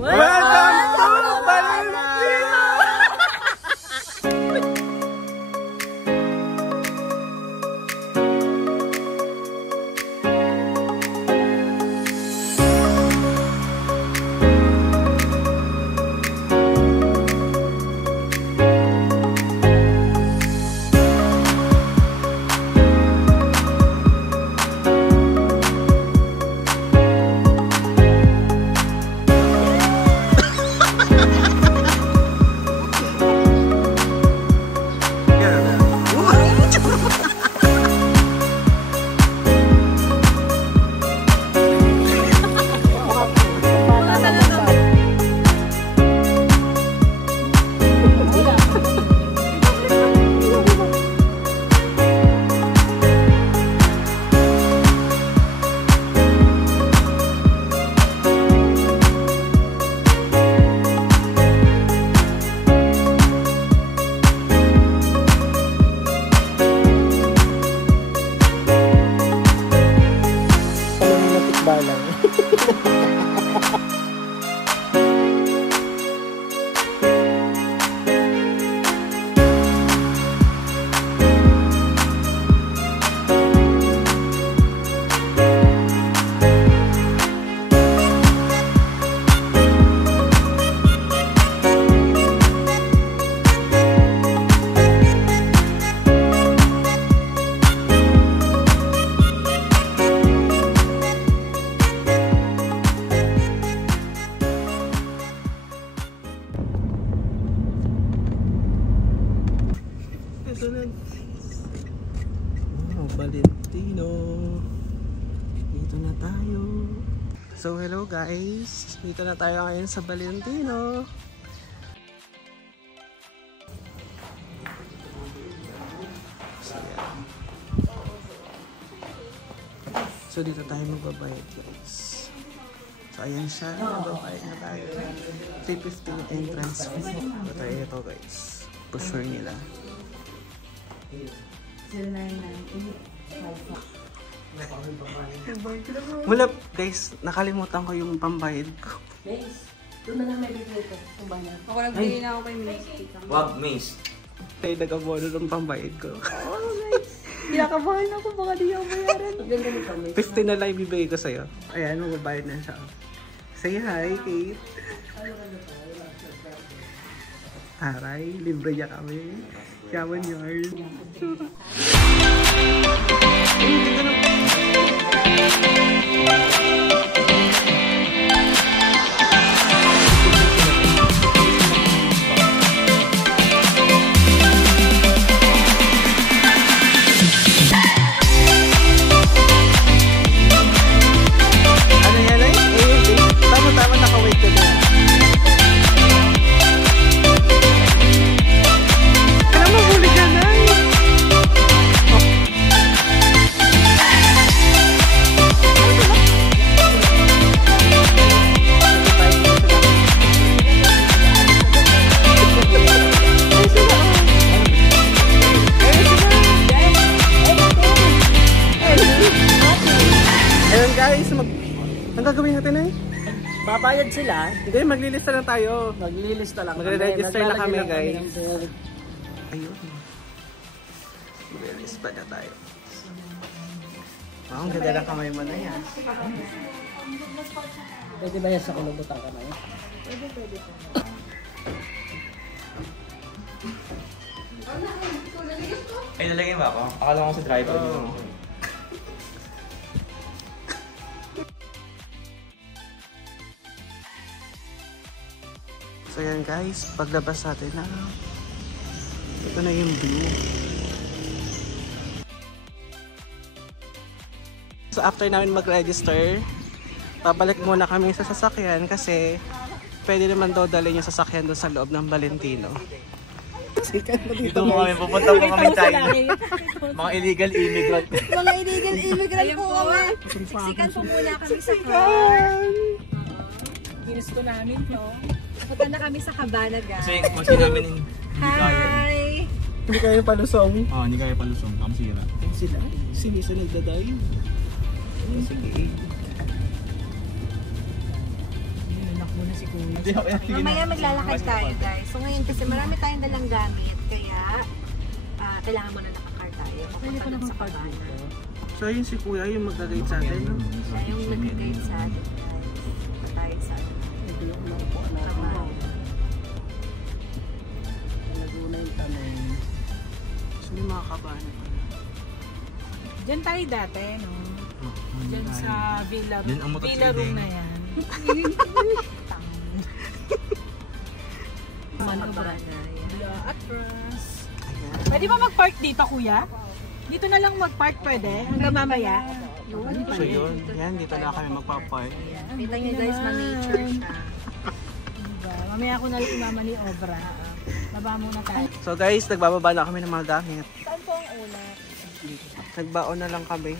Welcome to Valentino! Valentino. Dito na tayo. So hello guys. Dito na tayo ngayon sa Valentino. So dito tayo magbabayad guys. So ayan siya. Magbabayad na tayo. 350 entrance fee. So tayo ito guys. For sure nila. 0998. Wala guys, nakalimutan ko yung pambayad ko. Mace, doon na lang may bibili ko. Ako nagbili na ako kay Mace. Wag, Mace. Tayo nag-abono ng pambayad ko. Oh, nice. Kinakabahan ako, baka di ako bayaran. 50 na lang ibibigay ko sa'yo. Ayan, magbabayad na siya. Say hi, Kate. Aray, libre niya kami. Yaman yun. Ang gagawin natin ay? Babayad sila. Hindi, maglilista lang tayo. Maglilista lang. Magre-register na kami guys. Ayun. Maglilista na tayo. Ang ganda na kamay mo na yan. Pwede ba yan sa kulubutan ka na yun? Pwede po. Ay, lalagay ba ako? Akala ko sa driver mo. So yan guys, paglabas natin na ito na yung view. So after namin mag-register, babalik muna kami sa sasakyan kasi pwede naman daw dalhin yung sasakyan doon sa loob ng Valentino. Dito mo kami, pupunta po kami China. Mga illegal immigrant. Mga illegal immigrant po kami. Siksikan po muna kami sa car. Ginusto namin to. Punta na kami sa Cabana guys. Kasi kasi namin hindi kaya. Hi! Hindi kaya palusong. Oo, hindi kaya palusong. Kamsira. Sila, sinisa nagdaday. Sige. Nanak muna si Kuya. Mamaya maglalakad tayo guys. So ngayon kasi marami tayong dalang gamit. Kaya kailangan mo na naka-car tayo. Papunta dun sa Cabana. So yun si Kuya yung mag-guide sa atin, no? Siya yung nag-guide sa atin guys. Tayo sa Cabana. Laguna yung tanong. So may mga kabana pala. Diyan tayo dati, no? Diyan sa villa room. Diyan ang motor Villa room trading. na yan. Cabana. Yeah, atras. Ayan. Pwede ba mag-park dito, kuya? Dito na lang mag-park pwede? Hanggang mamaya? So yun, yan, dito na kami magpapark. Kita niyo guys, ma-nature siya. Diba? Mamaya ako na lang imama ni Obra. Baba muna tayo. So guys, nagbababa na kami ng mga gamit. Saan po ang una? Nagbaon na lang kami.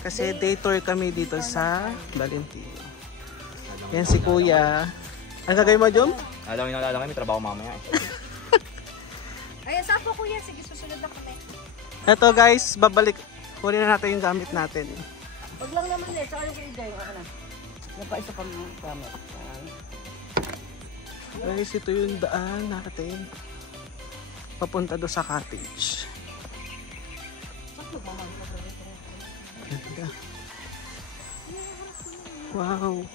Kasi day tour kami dito sa Valentino. Yan si Kuya. Ang gagawin mo, Jom? Alam mo na may trabaho mamaya. Ayan, saan po kuya? Sige, susunod na kami. Eto guys, babalik. Kunin na natin yung gamit natin. Wag lang naman eh. Tsaka yung kay Jay. Okay na. Napaisa pa mga gamit. Guys, ito yung daan natin. Papunta doon sa cottage. Ganda. Wow.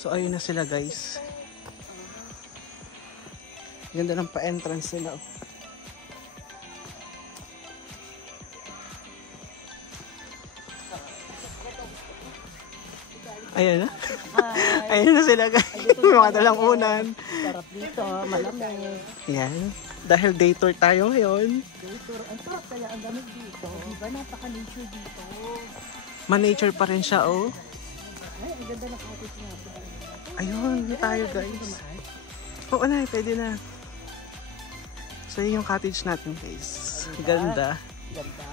So ayun na sila guys. Ganda ng pa-entrance nila. Ayun na. Ayun na sila guys. May mga dalang unan. Sarap dito. Malamig. Yan. Dahil day tour tayo ngayon. Dito. Ang sarap kaya ang gamit dito. Diba napaka-nature dito. Ma-nature pa rin siya, oh. Ay, ang ganda ng cottage nga. Ayun, yun tayo guys. Oo na, pwede na. So yun yung cottage natin guys. Ganda. Ganda.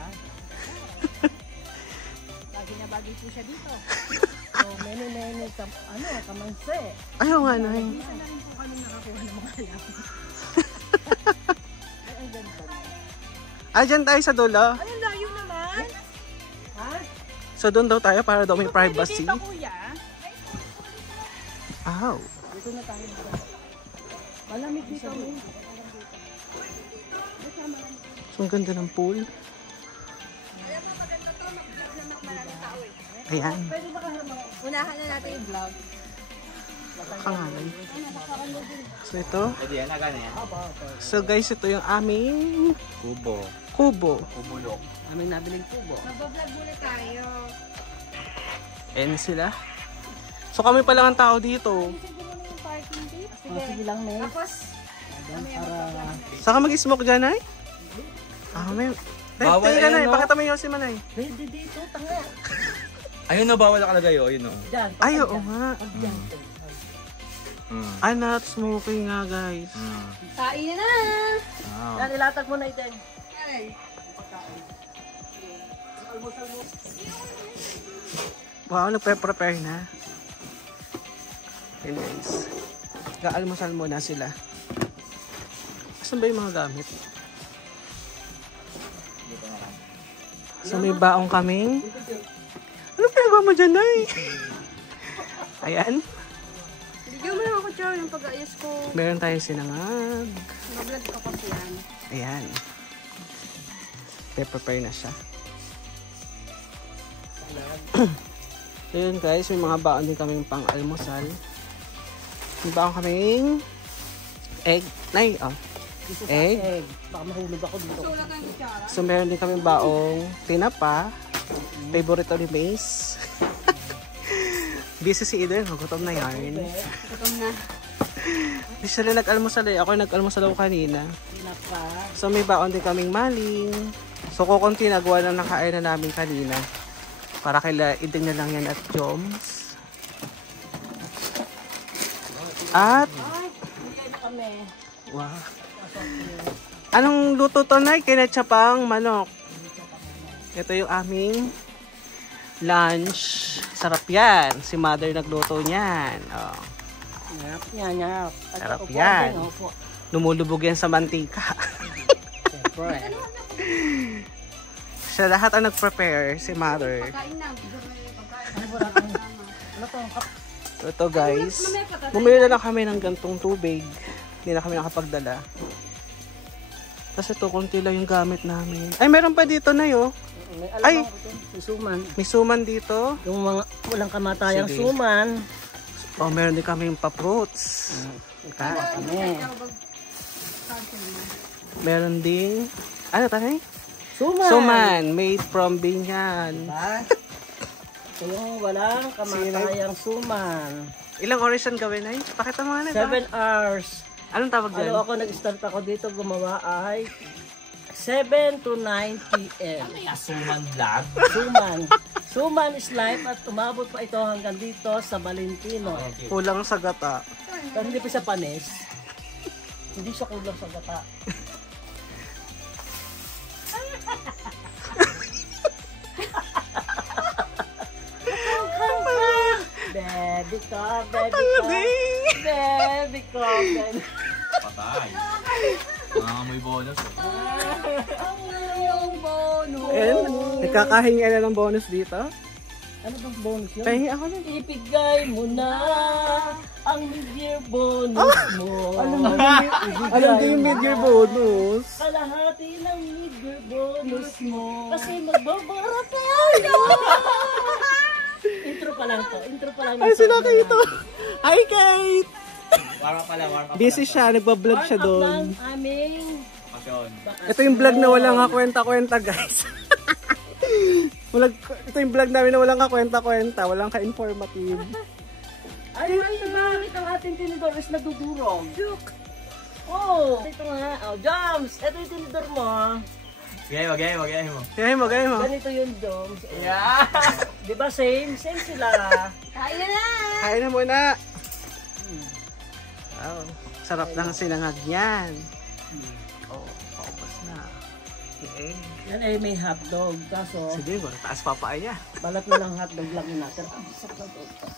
Bagay na bagay po siya dito. So, many kamanse. Ayaw nga na. Isa na rin po kami nakakuha ng mga halaman. Ay, ang ganda. Ah, dyan tayo sa dulo. Ano layo naman? Ha? So doon daw tayo para daw may privacy. Dito kuya. Aw. Dito na tayo. Malamig dito. So ang ganda ng pool. Ayan. Unahan na natin yung vlog. Kangalan. So ito. Pwede yan, agana yan. So guys, ito yung aming Kubo. kubo. Kubulok. Aming nabiling kubo. Mag-vlog muna tayo. Ayan sila. So kami pa lang ang tao dito. Sige lang, May. Tapos, Para Saka mag-smoke dyan, ay? Ah, may... Bawal Tingnan na, yan, no? pakita mo yung si Manay. pwede dito, tanga. Ayun na, bawal nakalagay, oh. Ayun, oh. Diyan. Ay, oo nga. Diyan. Ah, not smoking nga, guys. kain na! Wow. Yan, ilatag mo na ito. Wow, nagpe-prepare na. Okay, guys. Kaalmusal muna sila. Saan ba yung mga gamit? So may baong kaming. Ano pinagawa mo dyan, Nay? Ayan. Bigyan mo lang ako, Chow, yung pag-ayos ko. Meron tayong sinangag. Mag-vlog ka kasi yan. Ayan. Prepare na siya. So yun guys, may mga baon din kaming pang almusal. May baon kaming egg. Nay, oh. Egg. Baka mahulog ako dito. So meron din kaming baong tinapa. Favorite ni Mace. Busy si Eden, magutom na yarn. Gutom na. Hindi sila nag-almusal eh. Ako nag-almusal ako kanina. Napa. So may baon din kaming maling. So kukunti nagawa na nakain na namin kanina. Para kaila Eden na lang yan at Joms. At Kami. wow. Anong luto to, Nay? Kinetsapang manok. Ito yung aming lunch. Sarap yan. Si Mother nagluto niyan. Oh. Nyap, nyap. Sarap yan. Lumulubog yan sa mantika. Siyempre. Siya lahat ang nag-prepare, si Mother. Kain na. Ano to? So ito guys, bumili na lang kami ng gantong tubig. Hindi na kami nakapagdala. Kasi ito, konti lang yung gamit namin. Ay, meron pa dito na yun. Ay! Suman. May suman dito. Yung mga walang kamatayang Sige. suman. Oh, meron din kami yung pa-fruits. Kami. Meron din, ano tayo? Suman. Suman, made from binyan. Diba? Yung walang kamatayang suman. Ilang oras yan gawin ay? Pakita mo nga na. 7 hours. Anong tawag dyan? Ako nag-start ako dito gumawa ay 7 to 9 p.m. Ano yung suman vlog? Suman. Suman is life at umabot pa ito hanggang dito sa Valentino. Okay. Kulang sa gata. Pero hindi pa sa panis. Hindi siya kulang sa gata. Baby ko, baby ko, baby ko, baby. Patay. Nangangamoy bonus. Yung bonus. And, nagkakahinga na ng bonus dito. Ano bang bonus yun? Pahingi ako na. Ibigay mo na ang mid-year bonus mo. Alam din yung mid-year bonus. Kalahati ng mid-year bonus mo. Kasi magbabara tayo. Intro pa lang to. Intro pa lang. Ay, sila Kate. Hi, Kate! Warm up pala. Busy siya, nagbablog siya doon. Ang aming Bakasyon. Ito yung vlog na walang kakwenta-kwenta, guys. Ito yung vlog namin na walang kakwenta-kwenta, walang ka-informative. Ay, bakit ang ating tinidor is nagdudurog? Look! Oh! Ito nga. Oh, Joms! Ito yung tinidor mo. Gaya mo. Gaya mo. Ganito yung Joms. Yeah! Di ba same? Same sila. Kain na na! Kain na muna. Wow, sarap ng sinangag yan. Oh, paubos na. Okay. Yan ay may hotdog. Kaso, Sige, taas papaya. balat na lang hotdog lang yun natin. Ang sarap na to.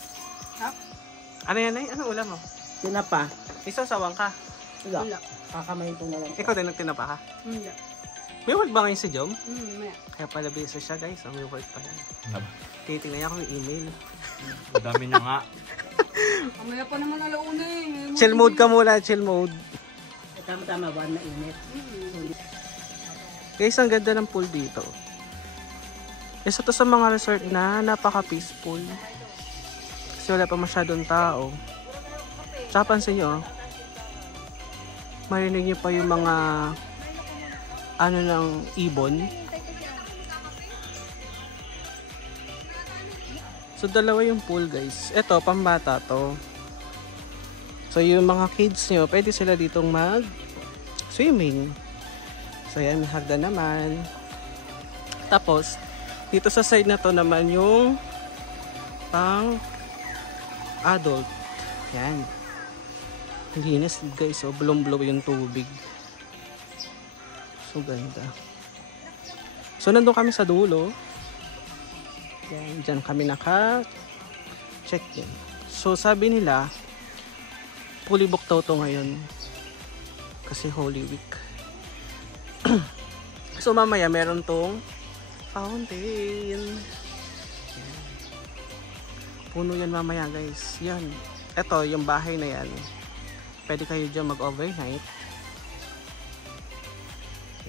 Ano yan ay? Ano ulam mo? Tinapa. Isasawang ka. Wala. Kakamayin ko na lang. Ikaw din nagtinapa ka? Hindi. May work ba ngayon si Jom? Maya. Kaya pala busy siya guys. May work pa yan. Kaya tingnan niya ko yung email. Ang dami na nga. Kamaya pa naman alauna eh. Chill mode ka muna, chill mode. Tama-tama, one na init. Guys, ang ganda ng pool dito. Isa to sa mga resort na napaka-peaceful. Kasi wala pa masyadong tao. Tsaka pansin nyo, marinig nyo pa yung mga ano ng ibon. So, dalawa yung pool, guys. Ito, pambata to. So, yung mga kids nyo, pwede sila ditong mag-swimming. So, yan, may hagdan naman. Tapos, dito sa side na to naman yung pang adult. Yan. Linis, guys. So, blong-blow yung tubig. So, ganda. So, nandun kami sa dulo. Yan, dyan kami naka-check-in. So, sabi nila, fully booked daw to ngayon. Kasi Holy Week. So, mamaya meron tong fountain. Yan. Puno yan mamaya, guys. Yan. Ito, yung bahay na yan. Pwede kayo dyan mag-overnight.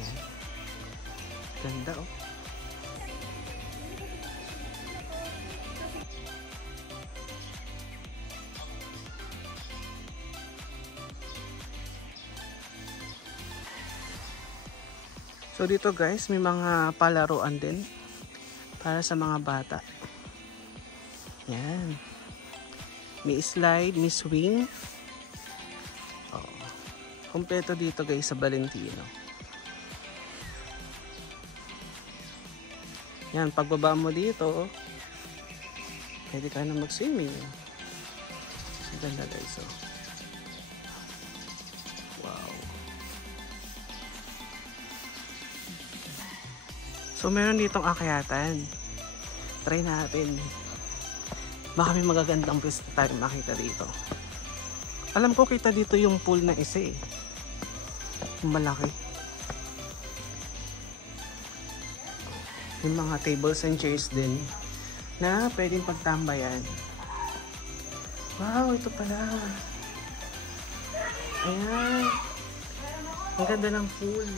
Yan. Ganda, oh. So dito guys, may mga palaruan din para sa mga bata. Yan. May slide, may swing. Oh. Kompleto dito guys sa Valentino. Yan, pagbaba mo dito, pwede ka na mag-swimming. Ganda guys. Oh. Wow. So, meron ditong akyatan. Try natin. Baka may magagandang pwesto tayo makita dito. Alam ko kita dito yung pool na isa eh. Yung malaki. Yung mga tables and chairs din na pwedeng pagtambayan. Wow, ito pala. Ayan. Ang ganda ng pool.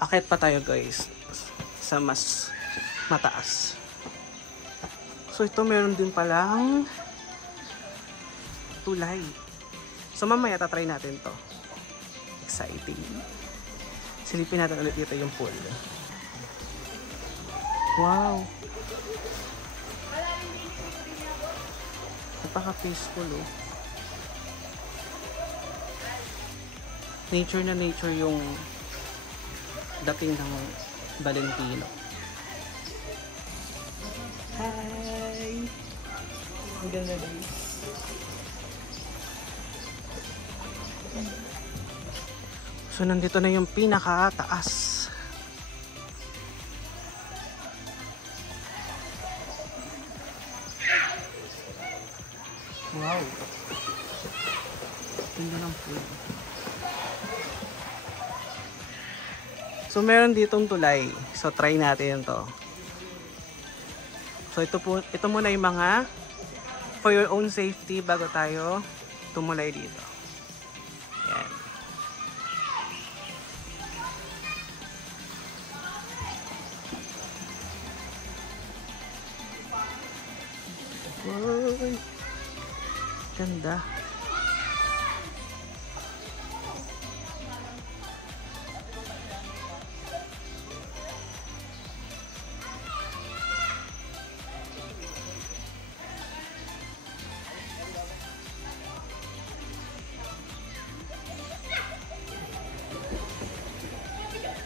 Akit pa tayo guys sa mas mataas. So ito meron din palang tulay. So mamaya tatry natin to. Exciting. Silipin natin ulit dito yung pool. Wow. Napaka-peaceful oh. Nature na nature yung dating ng Valentino. Hi! Ang ganda guys. So nandito na yung pinakataas. Wow! Ganda ng pool. So meron ditong tulay. So try natin to. So ito muna yung mga for your own safety bago tayo tumulay dito. Yan. Wow. Ganda.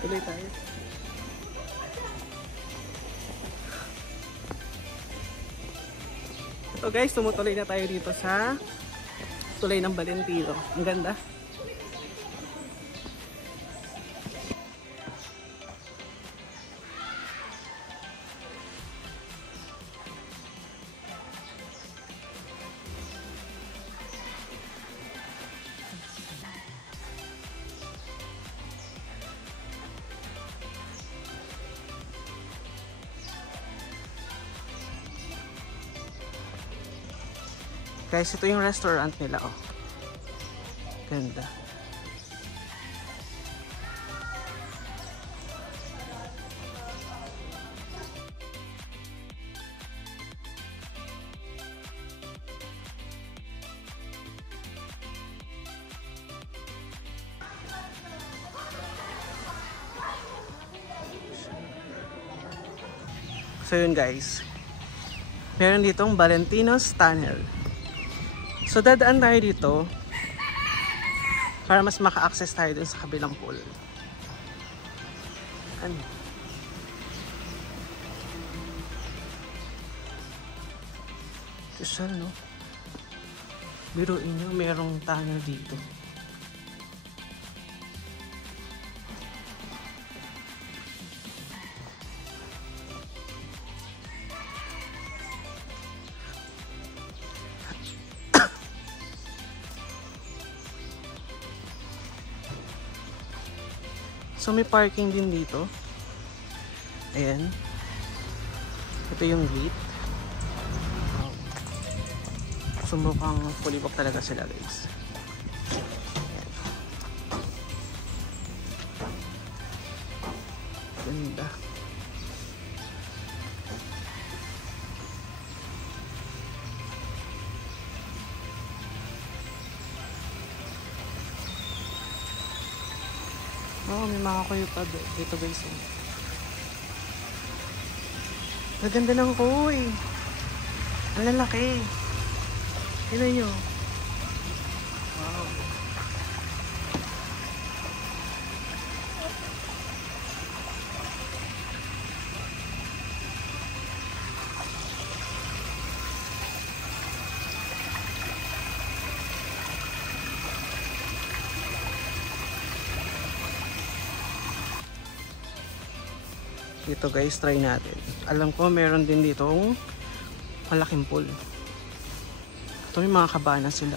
Tuloy tayo. So guys, tumutuloy na tayo dito sa tulay ng Valentino. Ang ganda. Guys, ito yung restaurant nila, oh. Ganda. So yun guys. Meron ditong Valentino's Tunnel. So dadaan tayo dito para mas maka-access tayo dun sa kabilang pool. Ano? Social, no? Biruin nyo, merong tunnel dito. So may parking din dito. Ayan. Ito yung gate. Wow. So mukhang fully booked talaga sila guys. Ayan. Ganda. Oh, may mga kuyo pa dito guys. Maganda ng kuy. Ang lalaki. Tignan nyo. Wow. Dito guys, try natin. Alam ko meron din dito malaking pool. Ito may mga kabana sila.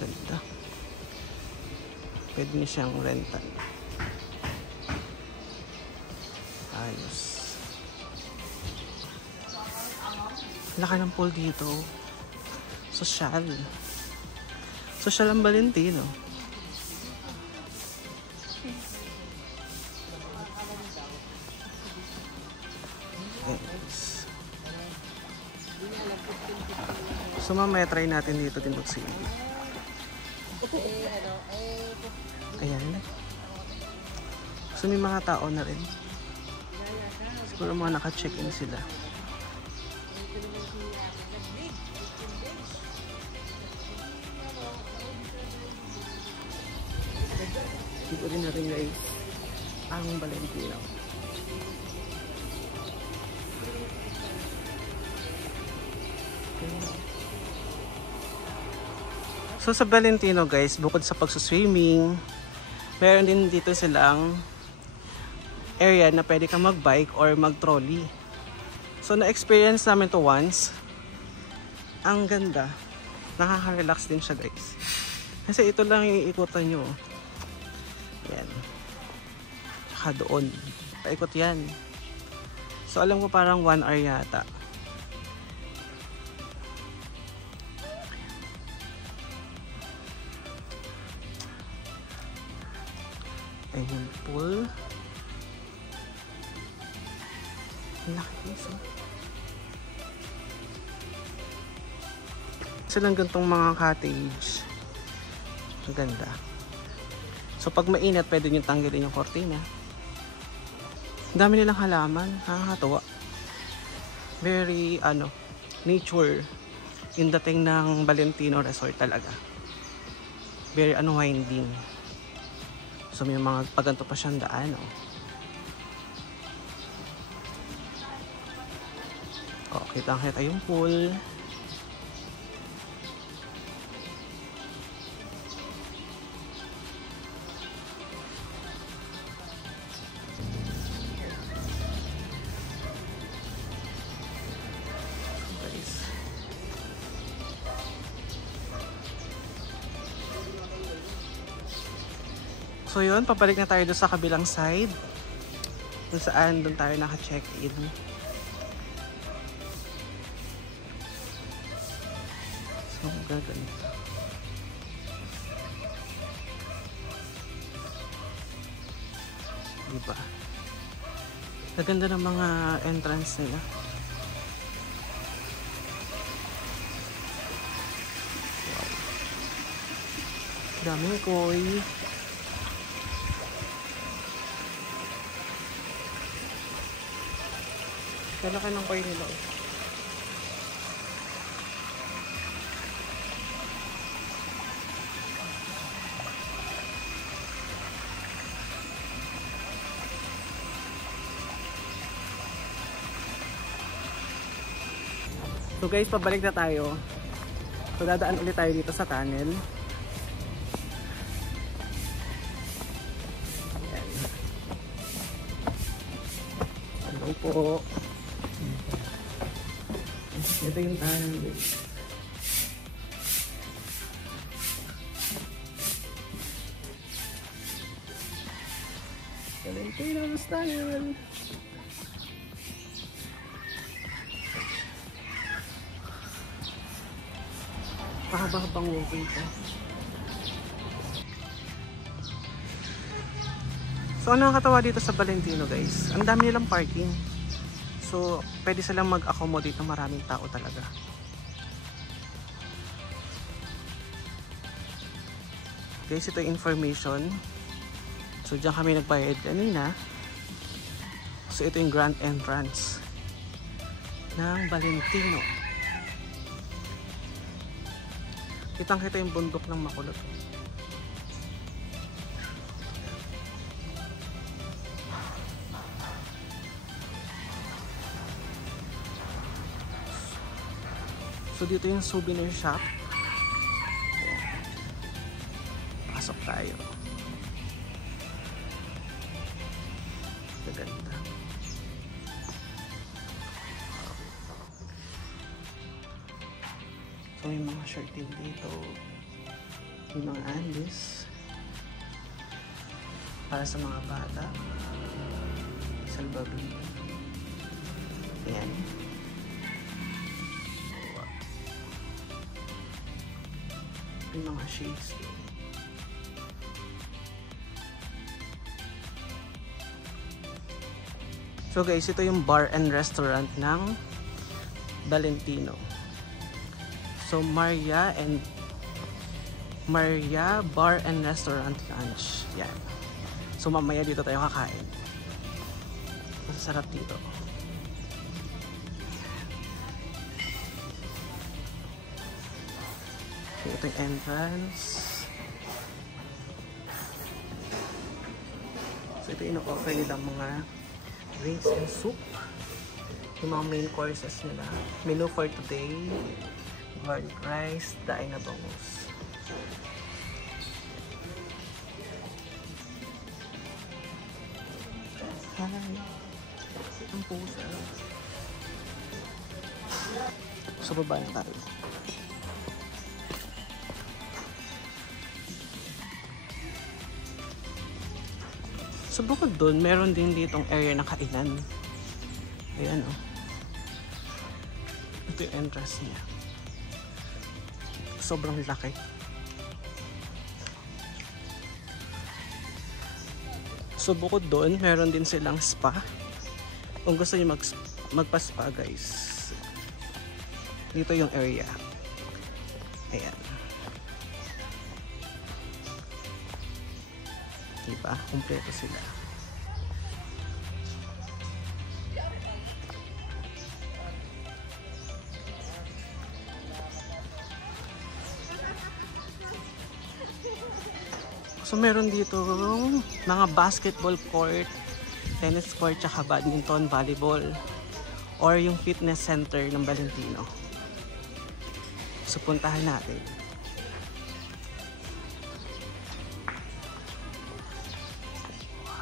Ganda. Pwede niya siyang rental. Ayos. Laki ng pool dito. Sosyal. Sosyal ang Valentino. Yes. So mamaya try natin dito din mag-swimming. Ayan. So may mga tao na rin. Siguro mga naka-check-in sila. Dito rin natin guys ang Valentino. So sa Valentino guys, bukod sa pagsuswimming, meron din dito silang area na pwede kang mag-bike or mag-trolley. So na-experience namin to once. Ang ganda. Nakaka-relax din siya guys. Kasi ito lang yung iikutan nyo. Yan. Tsaka doon. Paikot yan. So alam ko parang 1 hour yata. Ayun yung pool. Laki so. Silang gantong mga cottage. Ang ganda. So pag mainit, pwede nyo tanggalin yung kortina. Ang dami nilang halaman. Nakakatuwa. Very, nature. Yung dating ng Valentino Resort talaga. Very unwinding. So may mga paganto pa siyang daan, oh. Oh, kita-kita yung pool. So yun, pabalik na tayo doon sa kabilang side. Kung saan doon tayo naka-check-in. So, gaganito. Diba? Naganda ng mga entrance nila. Wow. Daming koi. Kalaki ng koi nila. So guys, pabalik na tayo. So dadaan ulit tayo dito sa tunnel. Ayan. Hello po. Ito yung tunnel guys. Valentino's tunnel. Pahaba-habang walking pa. So ano ang nakakatawa dito sa Valentino guys? Ang dami nilang parking. So pwede silang mag-accommodate ng maraming tao talaga. Guys, ito yung information. So diyan kami nagbayad kanina. So ito yung grand entrance ng Valentino. Kitang-kita yung bundok ng Makulot. So dito yung souvenir shop. Ayan. Pasok tayo. Ganda. So may mga shirt din dito. May mga Andes. Para sa mga bata. Salvador. Ayan. May mga shades. So guys, ito yung bar and restaurant ng Valentino. So Maria Bar and Restaurant Lunch. Yan. So mamaya dito tayo kakain. Masasarap dito. So, ito yung entrance. So ito yung offer nilang mga drinks and soup. Yung mga main courses nila. Menu for today. Garlic rice, daing na bangus. Hi. Ang pusa. So, baba na tayo. So, bukod doon, meron din ditong area na kainan. Ayan o. Ito yung entrance niya. Sobrang laki. So, bukod doon, meron din silang spa. Kung gusto niyo magpa-spa, guys, dito yung area. Ayan. Diba? Kompleto sila. So, meron dito mga basketball court, tennis court, tsaka badminton, volleyball, or yung fitness center ng Valentino. So, puntahan natin.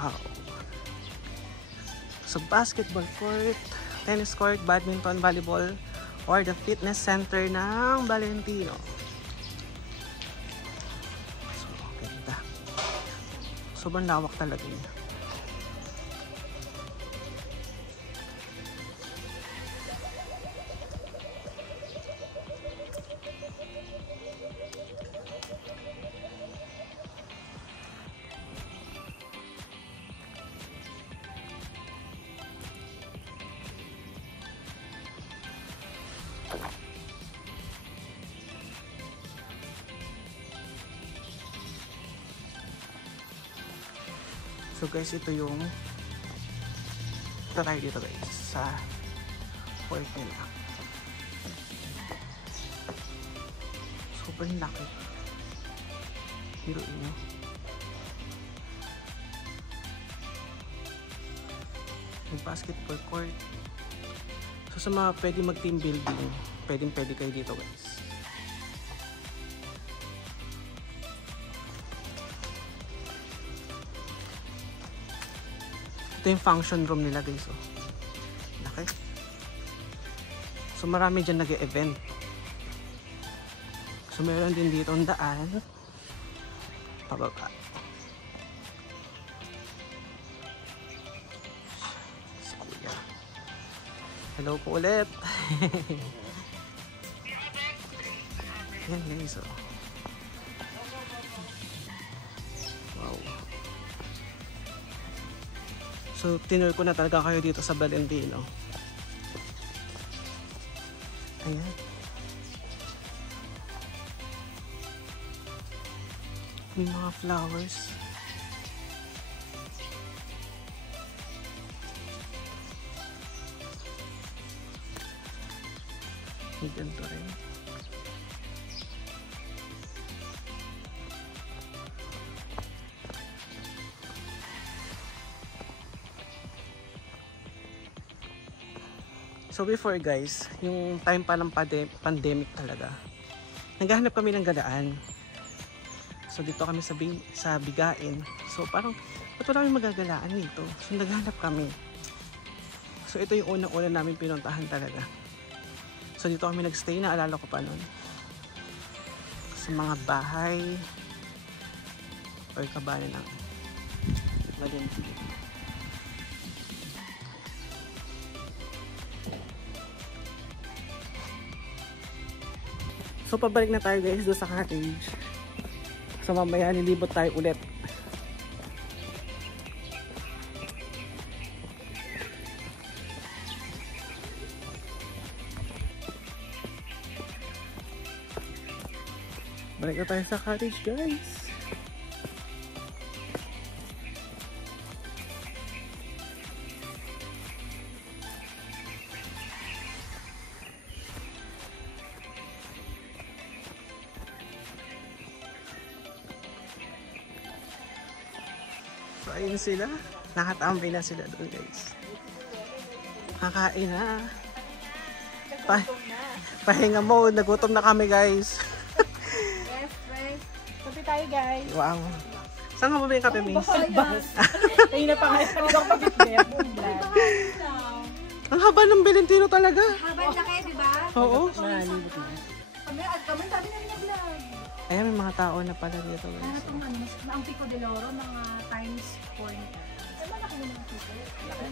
Wow. So, basketball court, tennis court, badminton, volleyball, or the fitness center ng Valentino. Sobrang lawak talaga niya. So guys, ito yung tayo dito guys sa court nila. Sobrang laki. Hiruin nyo. Yung basketball court. So sa mga pwede mag-team building, pwede kayo dito guys. Ito yung function room nila guys. Oh. Laki. So marami dyan nag-e-event. So meron din dito ang daan. Pababa. Si Kuya. Hello po ulit. Yan guys. Oh. Wow. So, tinur ko na talaga kayo dito sa Valentino. Ayan. May mga flowers. May ganito rin. So before guys, yung time pa ng pandemic talaga, naghahanap kami ng galaan. So dito kami sa Bigain. So parang, ba't wala kami magagalaan dito? So naghahanap kami. So ito yung unang-una namin pinuntahan talaga. So dito kami nagstay, naalala ko pa nun. Sa mga bahay or kabana ng Valentino. So, pabalik na tayo guys doon sa cottage. So mamaya nilibot tayo ulit. Balik na tayo sa cottage, guys. So ayun sila. Nakatambay na sila doon, guys. Kakain na. Pahinga mode. Nagutom na kami, guys. Kape tayo, guys. Wow. Saan nga ba yung kape, Miss? Ayun na pa nga. Pagkakang pabit-bet. Ang haba ng Valentino talaga. Habang laki, di ba? Oo. Kami sabi namin nag-vlog. Ayan, may mga tao na pala dito, guys. Ano itong ano, ang Pico de Loro, mga times 4. Ay, malaki mo ng Pico.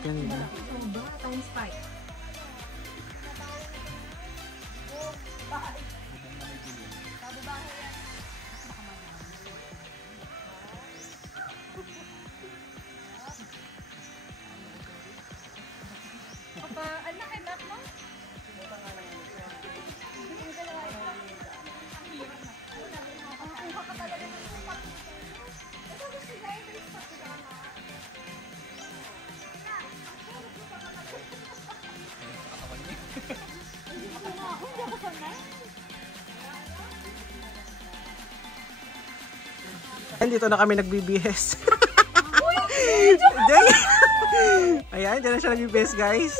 Ganda. Sobra, times 5. Ang laki back mo? Dito na kami nagbibihis. Ayan, dyan na siya nagbibihis, guys.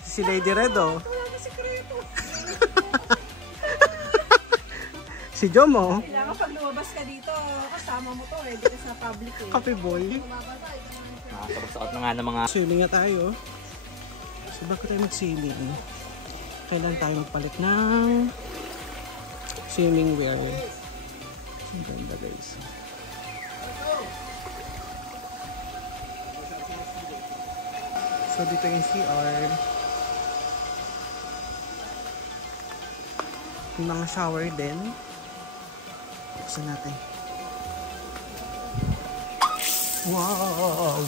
Si Lady Red, oh. Si Jomo. Kailangan pag lumabas ka dito, kasama mo to, ready ka sa public eh. Coffee boy. Nakakapagsaot na nga ng mga... Swimming na tayo. So bago tayo mag-swimming, kailan tayo magpalit ng swimming wear. Ang ganda, guys. So dito yung CR. Yung mga shower din. Buksan natin. Wow!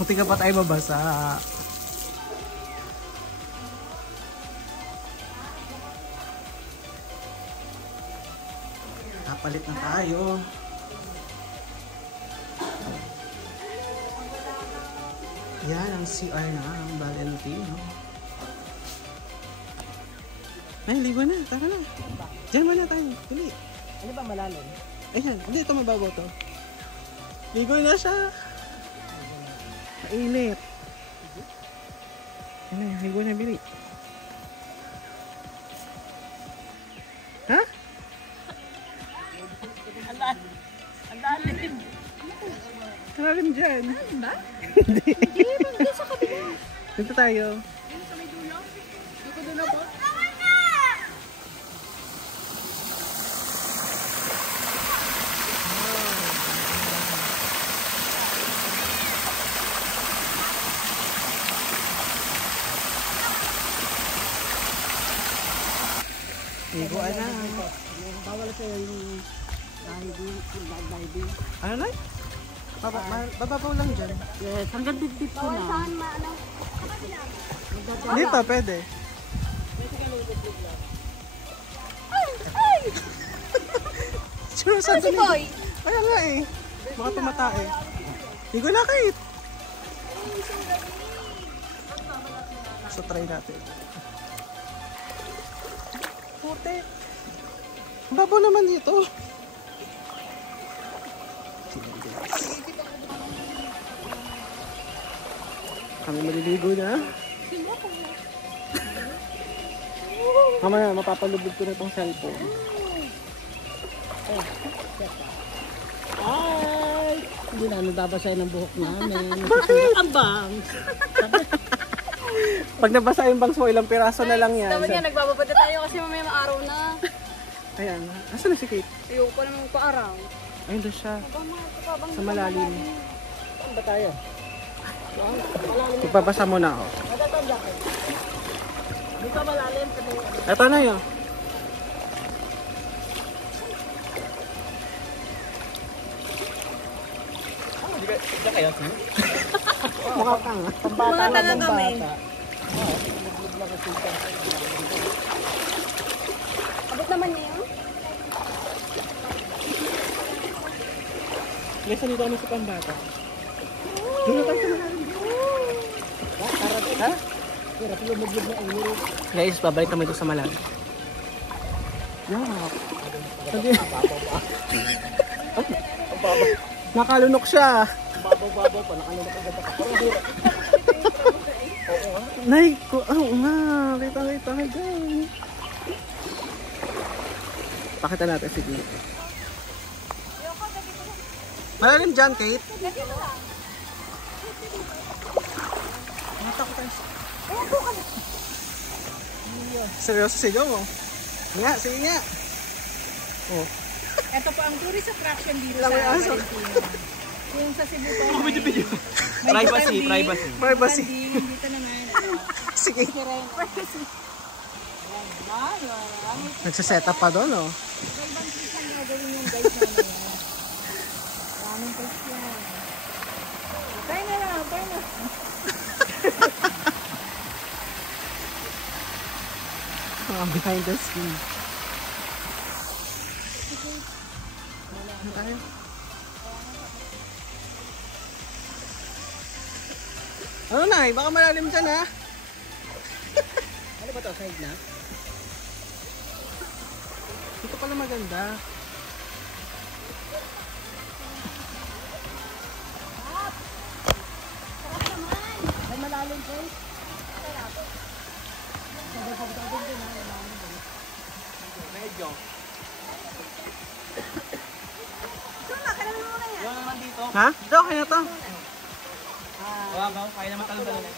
Buti ka pa tayo mabasa. Kapalit na tayo. Yan ang CR na ang Valentino. Ay, ligo na. Tara na. Diyan muna tayo. Pili. Ano ba malalim? Ayan. Hindi, ito mababaw to. Ligo na siya. Mainit. Ano, ligo na, Bili. Ha? Ang lalim. Kalalim dyan. Ano ba? Hindi. Hindi sa kabila. Dito tayo. Sa may dulo? Hindi ko dulo po. Liguan na. Bawal sa'yo yung diving. Ano na? Bababaw lang dyan. Yes, hanggang dip-dip ko na. Dito, pwede. Sure, saan Si Boy! Kaya nga eh. Baka tumatae. Ligo na, Kate. So, try natin. Puti. Ang babaw naman dito. Kami maliligo na. Mamaya, mapapalubog ko na itong cellphone. Ay! Hindi na nababasay ng buhok namin. Bakit? Ang bang! Pag nabasa yung bangs mo, ilang piraso na lang yan. Dapat nga, nagbababada tayo kasi mamaya maaraw na. Ayan. Asan na si Kate? Ayoko pa naman paaraw. Ayun doon siya. Sa malalim. Saan ba tayo? Ipabasa mo na ako. Matatanda ko. Dito malalim. Ito na yun. Hindi kayo? Mukha tanga. Mga tanga kami. Abot naman niya yun. Guys, nandito kami sa pambata. Doon na tayo sa malalim. Ha? Guys, babalik kami doon sa malalim. Yeah. Nakalunok siya. Babaw pa, nakalunok agad ako. Nay, nga. Kita guys. Pakita natin si Dito. Malalim dyan, Kate. Seryoso si Jomo. Nga, sige nga. Oh. Ito po ang tourist attraction dito Lang sa may aso. Valentina. Yung sa Cebu po. Privacy. Privacy. Dito naman. Sige. Nagsaset up pa doon, oh. Dalbang trip ang gagawin yung guys namin. Daming trip yan. Tayo na lang. Behind the scenes. Ano tayo? Ano na, baka malalim dyan, ha? Ano ba ito? Side na? Dito pala maganda. Ay malalim po. Medyo. Yung naman dito. Ha? Dito, okay na to. Babaw, kaya naman talong-talong.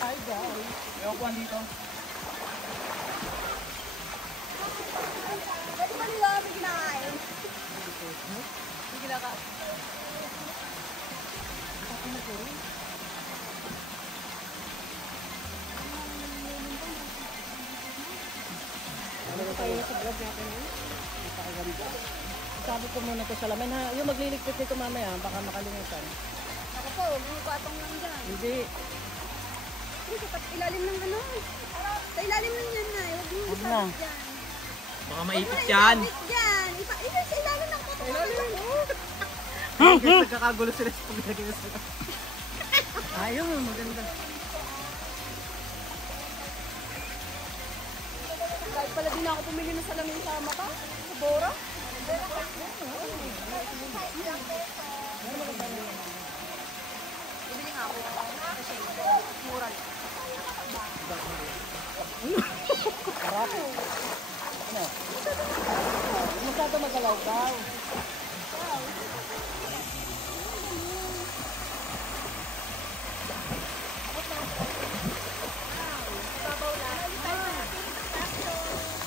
Hi guys. May upuan dito. Pwede ba nila kami kinakain? Sabi ko muna to sa lamin ha. Yung magliligpit nito mamaya, baka makalimutan. Ako po, may patong lang dyan. Hindi. Hindi, sa ilalim ng ano. Sa ilalim ng yan na. Huwag mo Huwag na. isabit dyan. Baka Huwag maipit mo na yan. isabit dyan. Sa ilalim ng patong. Nagkakagulo sila sa paglalagay na sila. Ayaw, maganda. Kahit pala din ako pumili ng salamin sa mata. Sa Bora. Bibili nga ako. Kasi mura lang. Masyado magalaw-gaw.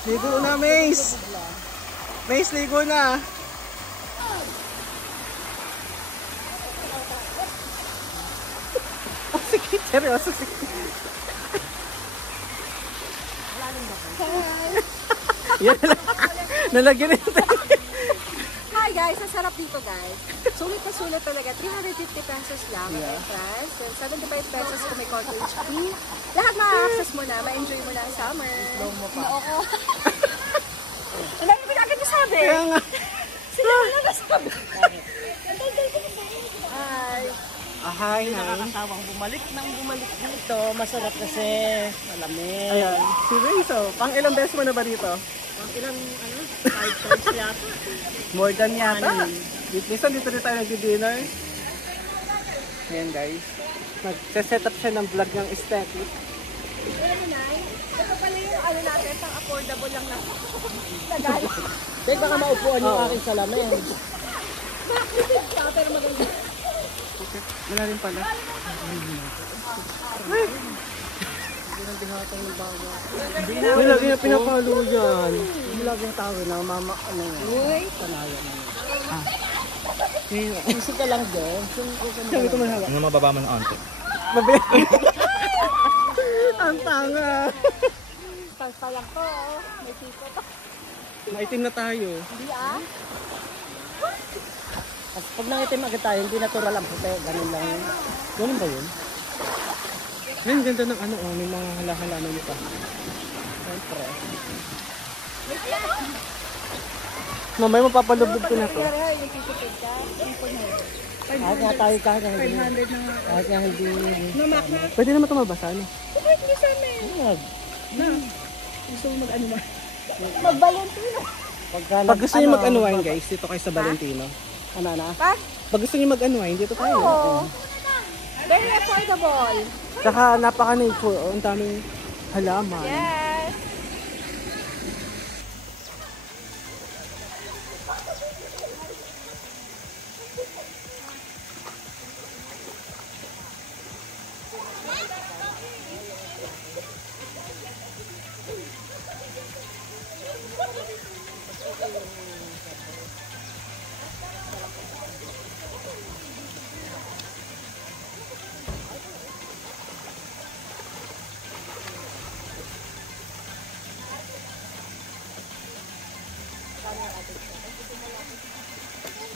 Ligo na, Mace! Mace, ligo na! Sige, seryoso, sige. Yan na lang. Nalagyan na tayo. Hi guys, ang sarap dito guys. Sulit na sulit talaga. 350 pesos lang ang entrance. And 75 pesos kung may cottage fee. Lahat ma-access mo na, ma-enjoy mo na ang summer. Slow mo pa. Oo. Ano yung pinagad niyo sabi? Kaya nga. Sila na nasabi. Hi. Hi, hi. Nakakatawang bumalik dito. Masarap kasi malamig. Ayan. Si Rizzo, pang ilang beses mo na ba dito? Ang ilang, 5 times yata. More than yata. Minsan dito rin tayo nag-dinner. Ayan guys. Nag-set up siya ng vlog ng aesthetic. Alam mo na, ito pala yung ano natin, pang affordable lang na. Nagalit. Teka, baka maupuan yung aking salamin. Makakitid ka, pero maganda. Okay. Wala rin pala. May lagi na pinapalo yan. Yung laging tawin na mama, ano nga. Uy. Sanayan na. Ngayon. Easy ka lang doon. Sabi ko mahaba. Ano mababa mo ng onte? Ang tanga. Pangsa lang to, oh. May tipo to. Maitim na tayo. Hindi ah. At pag nangitim agad tayo, hindi natural ang puti. Ganun lang yun. Ganun ba yun? Ang ganda ng ano, oh, may mga hala-halaman pa. Siyempre. Mamaya mapapalubog ko na to. Kahit nga tayo kahit nga hindi. 500 na nga. Kahit nga hindi. Mamak na. Pwede naman ito mabasa, ano? Kahit mo sa amin. Wag. Na. Gusto mo mag-ano ba? Mag-Valentino. Pag gusto niyo mag-unwind guys, dito kayo sa Valentino. Ano na? Pag gusto niyo mag-unwind, dito tayo. Oo. Very affordable. Tsaka napaka-nature, oh, ang daming halaman. Yes.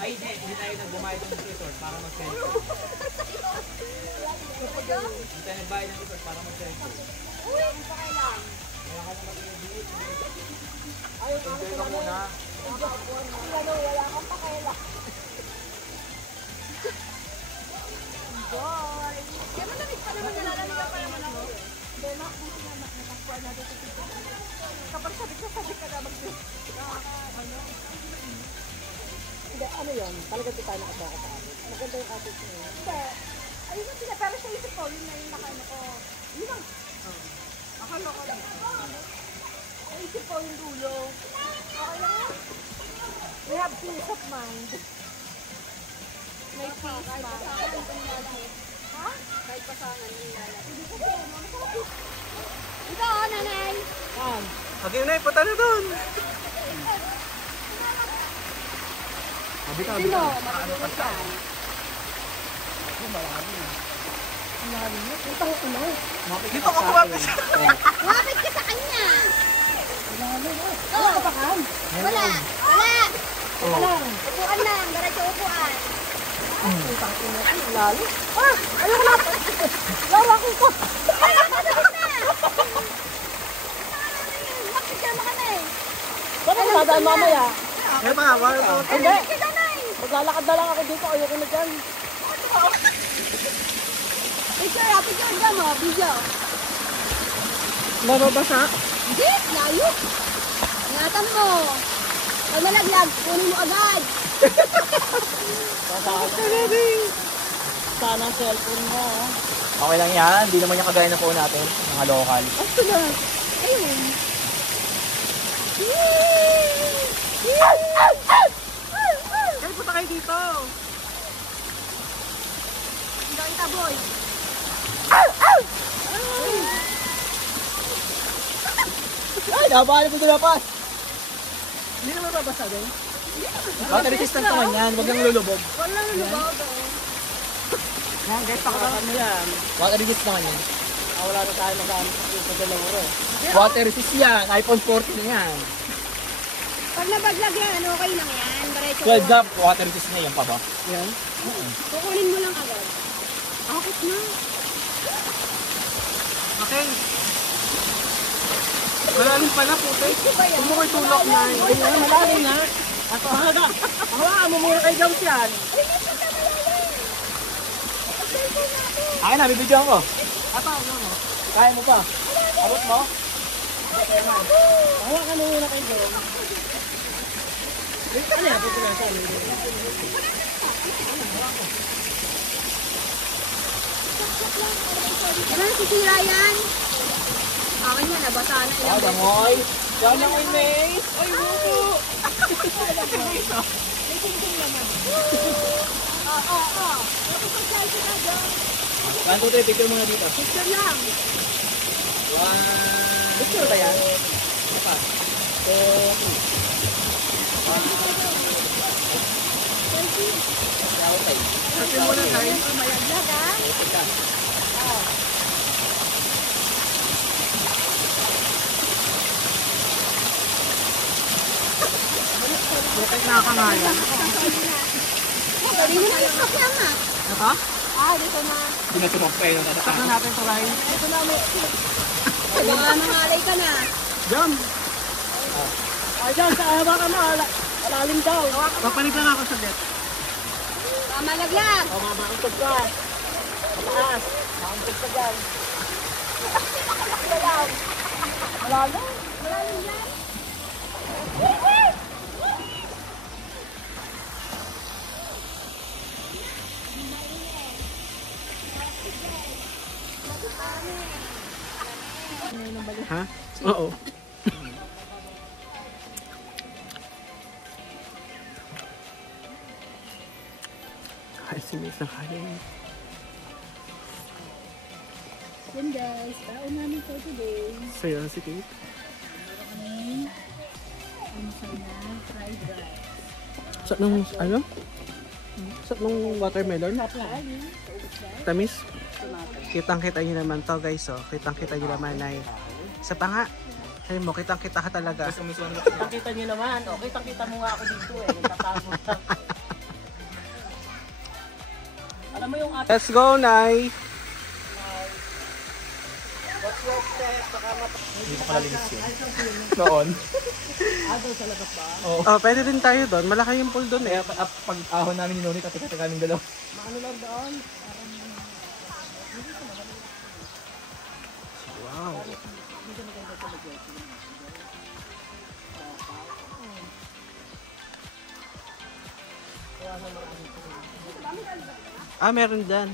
Ay, hindi tayo nagbumayad ng resort para mag-selfie. Hindi tayo nagbayad ng resort para mag-selfie. Enjoy ka muna. Hindi, ano yun? Talagang di tayo nakasaka sa atin. Maganda yung atin niya. Hindi. Ayun yung sila, pero sa isip ko, yun na yung nakaano ko. Yun ang... Akala ko lang. Sa isip ko yung dulo. Okay lang yan. We have peace of mind. May peace of mind. Ha? Kahit pasangan yung lalaki. Hindi ko po, masarap yun. Ito, nanay. Saan? Okay na, punta na doon. Sino? Matutulog ka. Dito ka kumapit. Lumapit ka sa kanya. Oo. Wala. Wala. Upuan lang. Diretso upuan. Lalo? Ayoko na. Lawak ko. Ay, masakit na. Makikama ka na eh. Bakit nadaan mamaya? Eh ba, wala to. Hindi. Kita na eh. Maglalakad na lang ako dito. Ayoko na dyan. Picture ha. Picture dyan mo. Video. Mababasa? Hindi. Layo. Ingatan mo. Pag nalaglag, kunin mo agad. Sana ang cellphone mo. Okay lang yan. Hindi naman yung kagaya na phone natin. Mga local. Ayun. Kaya punta kayo dito. Hindi kita boy. Ay, nabahan mo dalapas. Hindi naman mababasa din. Water resistant naman yan. Huwag nang lulubog. Wala na lubog. Yan guys, pakakaroon mo yan. Water resist naman yan. Wala na tayo magamit sa dalawa. Water resist yan. iPhone 14 na yan. Pag nabaglag yan, ano okay lang yan. Diretso 12 up. Water resist na yan pa ba? Yan. kukunin mo lang agad. Bakit na? Okay. Malalim pala puti. Huwag mo ko'y tulak na. Ay, malalim na. Ako, hawakan mo muna kay Joms yan. Akin na, bibidyoan ko. Ato, ano mo? Kaya mo pa. Abot mo? Hawakan mo muna kay Joms. Ano yan? Pwede na saan? Ano, sisira yan? Akin yan, nabasa na ilang beses. Dangoy. Dangoy, May. Ay, buko. Oo. Selfie na dyan. 1, 2, 3. Picture muna dito. Picture lang. 1. Picture ba yan? Ano pa? 2. Okay. Sabi mo na guys. Malaglag ah. Bakit nakakangalan? Dali mo na yung kakyama. Ito? Ah, dito na. Pinaturok pa yun. Itak na natin ito guys. Dito na mo. Baka mangalay ka na. Jump! Ay, dyan, sa haba ka na. Alalim daw. Papanig lang ako saglit. Mamalaglag. O, mamaantog ka. Mataas. Maantog ka dyan. Malalim. Malalim yan. Ha? Oo. Kahit si Miss na kaya. Yan guys, taon namin for today. Sa'yo si Kate. Ano kayo na? Fried rice. Sa nung, ano? Sa nung watermelon? Tamis? Kitang-kita nyo naman to guys, oh. Kitang-kita nyo naman ay sa panga. Sabi mo, kitang-kita ka talaga. Kitang-kita nyo naman. O, kitang-kita mo nga ako dito eh. Nagtatago lang. Alam mo yung Let's go, Nay! Hindi ko kalalinis yun. Noon. doon sa labas ba? Oh, pwede din tayo doon. Malaki yung pool doon eh. Kaya pag ahon namin ni Noni, kati-kati kaming dalawa. Maano lang doon? Wow. Ah, meron dyan.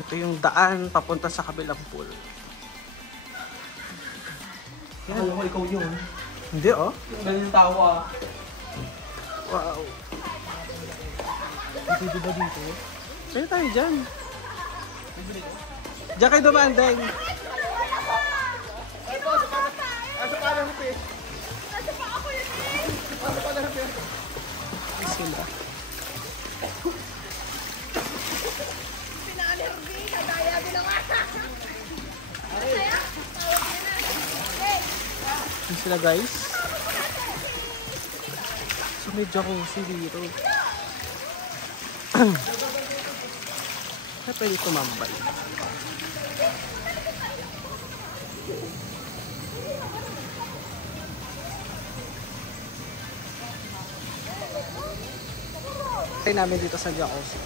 Ito yung daan papunta sa kabilang pool. Alam mo, ikaw yun. Hindi oh. Ganun yung tawa. Wow. Dito ba dito? Pwede tayo dyan. Diyan kayo dumaan, Deng. Sila. Yan sila guys. So may jacuzzi dito. Kaya pwede tumambay. Tayo namin dito sa jacuzzi.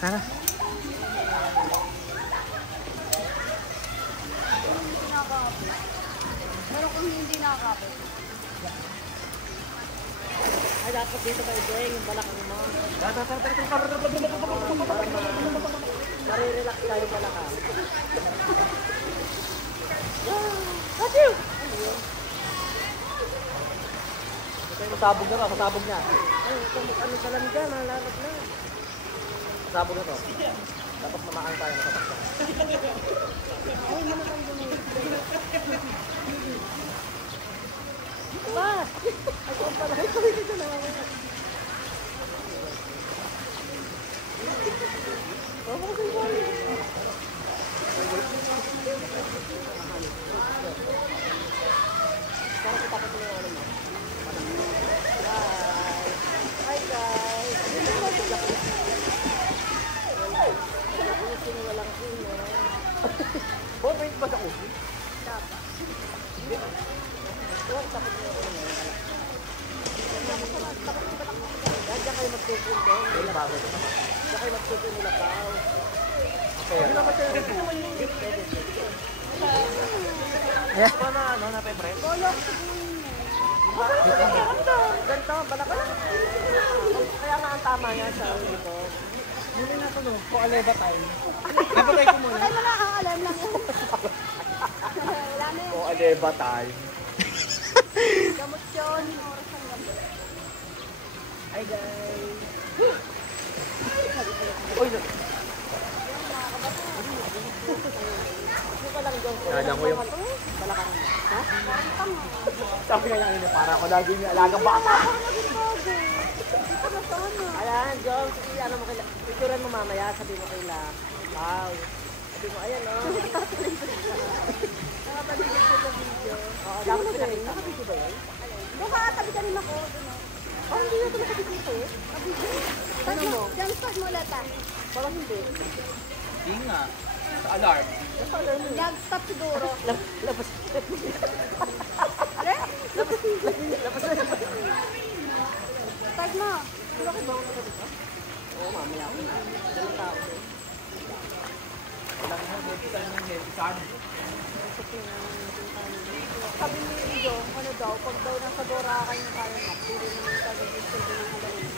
Tara. Meron kung hindi nakakapit. Ay, dapat dito kayo, Deng. Yung balakang mo. Marirelax tayo balakang. Achoo! Masabog na ba? Masabog na. Ay, ano sa lang dyan? Malalap na. Masabog na to. Tapos mamakang tayo. Masabog na. Ay, mamakang dun. Ba? Ako pala. Ito dito na. Hi guys. Walang ino. Oh, wait ba sa usi? Dapat. Diyan kayo magtutun doon. Diyan kayo magtutun nila pao. Hindi naman siya rin. Ano, ano, na pebre? Ganito, balak lang. Kaya nga ang tama niya sa dito. Muli na ito, no? Kualeba tayo. Napatay ko muna. Ay, wala kang alam lang yan. Wala na yun. O, aleba tayo. Gamot yun. Oras ang gamot. Hi guys. Uy, Hindi ka lang doon. naalang ko yung... Balakang mo. Ha? Sabi nga lang niya, para ako lagi niya alaga bata. Ayan, Jones. Ano mo kaila? Picturean mo mamaya. Sabi mo kaila. Wow. Sabi mo, ayan o. Nakapag-video ko sa video. Oo, dapat pinakita. Nakapito ba yun? Doon ka, tabi ka rin ako. Parang hindi na ito nakapito eh. Ano mo? Diyan spot mo ulit ah. Parang hindi. Hindi nga. Sa alarm. Diyan stop siguro. Labas. Ale? Labas na. Tag mo. Bakit ba ako nakapito? Oo, mamaya ako. Dalang tao doon. Walang nga, netisan ng netisan. Sabi ni Jong, ano daw, pag daw nasa Boracay yung kaya na, puro naman tayo gusto din ng alayin.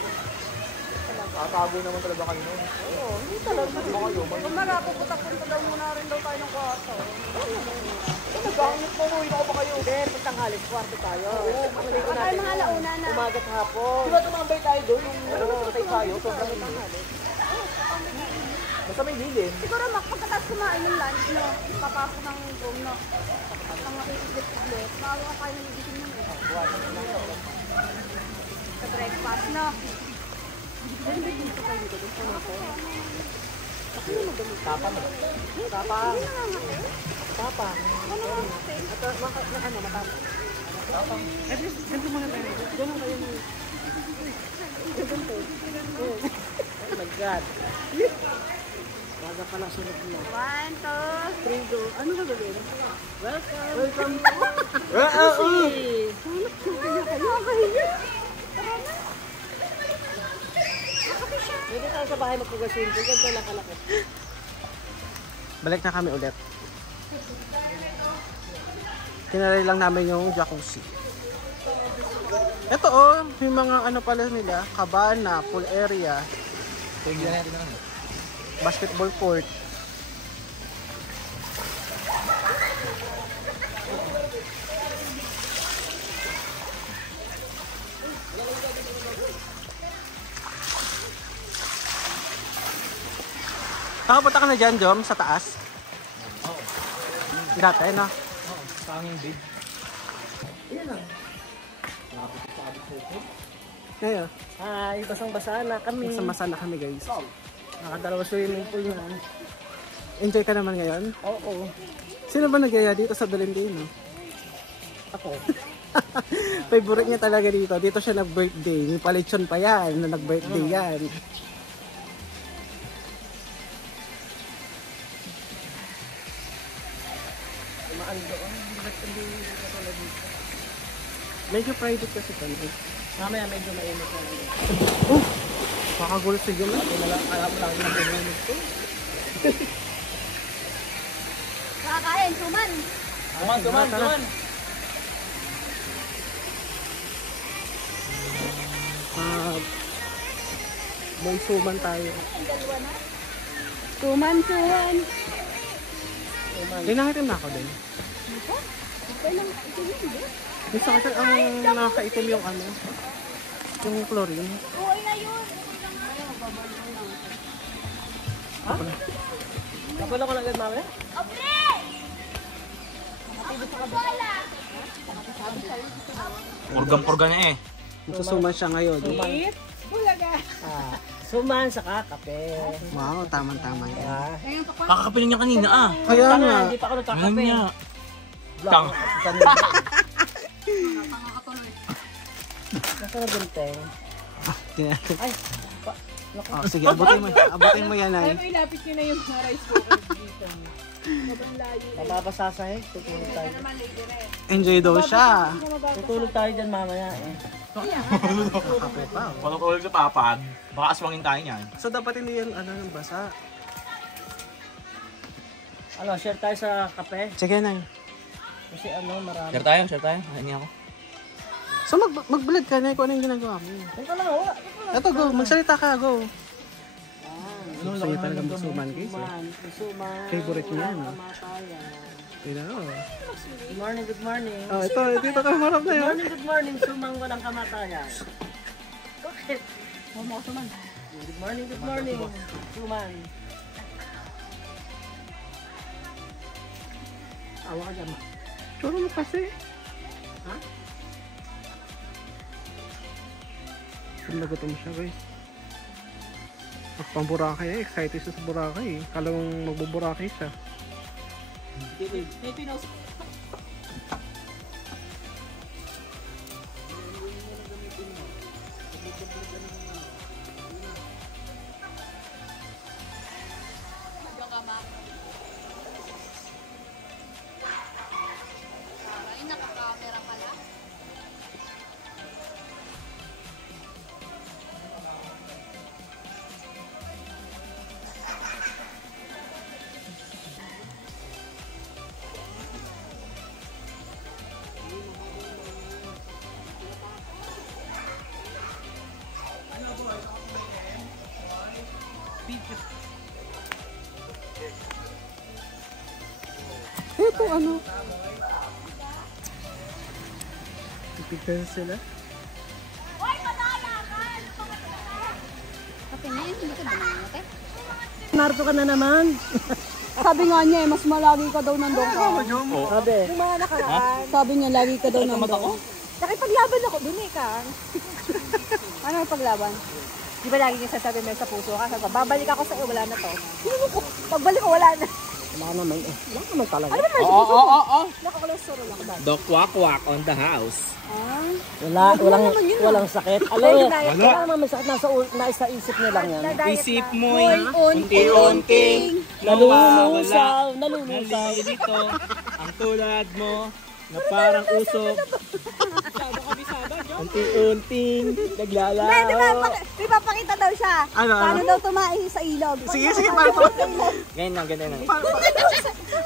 Tatago naman talaga kayo nun. Oo, hindi talaga. Baka kayo. Kung pupunta daw muna rin daw tayo ng kwarto. Nag-aangot mo, uwi na ba kayo? Hindi, pagtanghalis, kwarto tayo. Oo, makulay ko Ay, natin. mga alauna na. Umagat hapon. Di ba tumambay tayo doon? Yung patay tayo, sobrang tanghalis. Basta may lilin. Siguro pagkatapos kumain ng lunch, no? Papasok ng room, no? Ang makikigit-igit, maawa ka kayo ng gising nun, eh. Sa breakfast, no? Tapang. Tapang. Hindi nangangati. Tapang. Ano nangangati? At ano, matapang. Tapang. At least, ganito muna tayo. Ganun kayo mo. Oh my God. Baga pala sunod mo. 1, 2, Trigo. Ano ka gawin? Welcome. Welcome. Pwede tayo sa bahay magpagasin. Ganito lang kalaki. Balik na kami ulit. Tinry lang namin yung jacuzzi. Ito oh, yung mga ano pala nila, cabana, pool area, Tignan natin naman. basketball court. Nakapunta ka na dyan, Jom, sa taas? Oo. Dati, no? Oo, sa aming bid. Ngayon, Hi, basang-basa na kami. masama na kami, guys. Nakadalawa swimming pool na. Enjoy ka naman ngayon? Oo. Sino ba nagyaya dito sa Balindino? Ako. Favorite niya talaga dito. Dito siya nag-birthday. May palitsyon pa yan na nag-birthday yan. Tumaan doon. Hindi katulad dito. Medyo private kasi ito. No? Mamaya medyo mainit na lang. Makagulot sa Jom. Alam mo lang na pinunod ko. Kakain, suman. Tuman! May suman tayo. Suman. Dinangitim na ako din. Gusto kasi ang nakakaitim yung ano, yung chlorine. Uy na yun. Kapalo ko lang agad mamaya? Purgang-purga na eh. Magsusuman siya ngayon. Suman sa kakape. Wow, tama-tama yan. Kakakapilin niya kanina ah. Kaya nga. Hindi pa ako Ano nagkakape. niya? Tang. Nasa na binteng? Ay, Oh, sige, abutin mo yan ay. Ilapit nyo na yung mga rice cookers dito. Sobrang layo. mababasasay. Tutulog tayo. Enjoy daw siya. Tutulog tayo dyan mamaya eh. Kape pa. Oh. Pag ulit sa papag, baka aswangin tayo niyan. So dapat hindi yan ano yung basa. Ano, share tayo sa kape? Sige na. Kasi ano, marami. Share tayo. Hindi ako. So mag-vlog ka na kung ano yung ginagawa mo. Teka lang, wala. Eto, go. Magsalita ka, go. Ano Sa'yo talagang busuman, guys. Suman. Favorite niya, no? Kamatayan. Tingnan mo. Good morning, good morning. Oh, ito, dito ka marap na yun. Good morning, sumang walang kamatayan. Bakit? Suman. Good morning, suman. Awa ka dyan, ma. Turo mo kasi. Ha? Nagutom siya, guys. Pang Boracay, excited siya sa Boracay. Kala mong magbo-Boracay siya. Ay, nakakamera pala. Ito ano? Pipigtan sila. Kape na yun, hindi ka ba nangyate? Narto ka na naman. Sabi nga niya mas malagi ka daw nandun ka. Sabi. Yung mga nakaraan. Sabi niya lagi ka daw nandun. Nakipaglaban ako, dun ka. Ano ang paglaban? Di ba lagi niya sasabi may sa puso ka? Sabi, babalik ako sa iyo, wala na to. Pagbalik ko, wala na. Wala naman eh. Wala naman talaga. Ano ba may sa puso? Oo. Nakakolostero lang ba? Doc Kwak on the house. Walang sakit. Alam mo, wala naman may sakit. Nasa isip niya lang yan. Isip mo'y unti-unting Nalulusaw. nalilito ang tulad mo na parang usok. Unti-unting naglalaho. May papakita daw siya. Ano? Paano daw tumahi sa ilog? Sige, paano to? Ganyan lang, ganyan lang.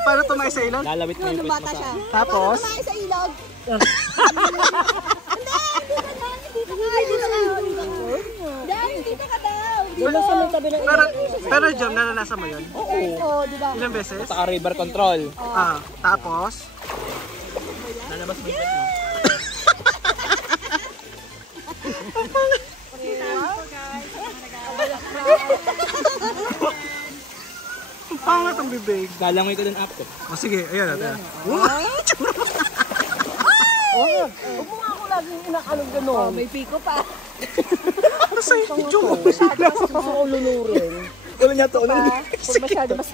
Paano tumayo sa ilog? Lalawit mo yung Nung puwet bata mo siya. sa... Tapos? Tumahi sa ilog. Dito ka daw. Wala sa may tabi ng Pero Jom, naranasan mo yun? Oo, di ba? Ilang beses? Saka river control. Tapos? Lalabas mo yung puwet mo. Ang pangat ang bibig. Galangoy ko dun up to. O sige, ayan natin. Huwag mo nga ako laging inakalog gano'n. May piko pa. Kasi, Jom. Gusto ko lulurin. Ulo niya to, ulo Pag masyado mas...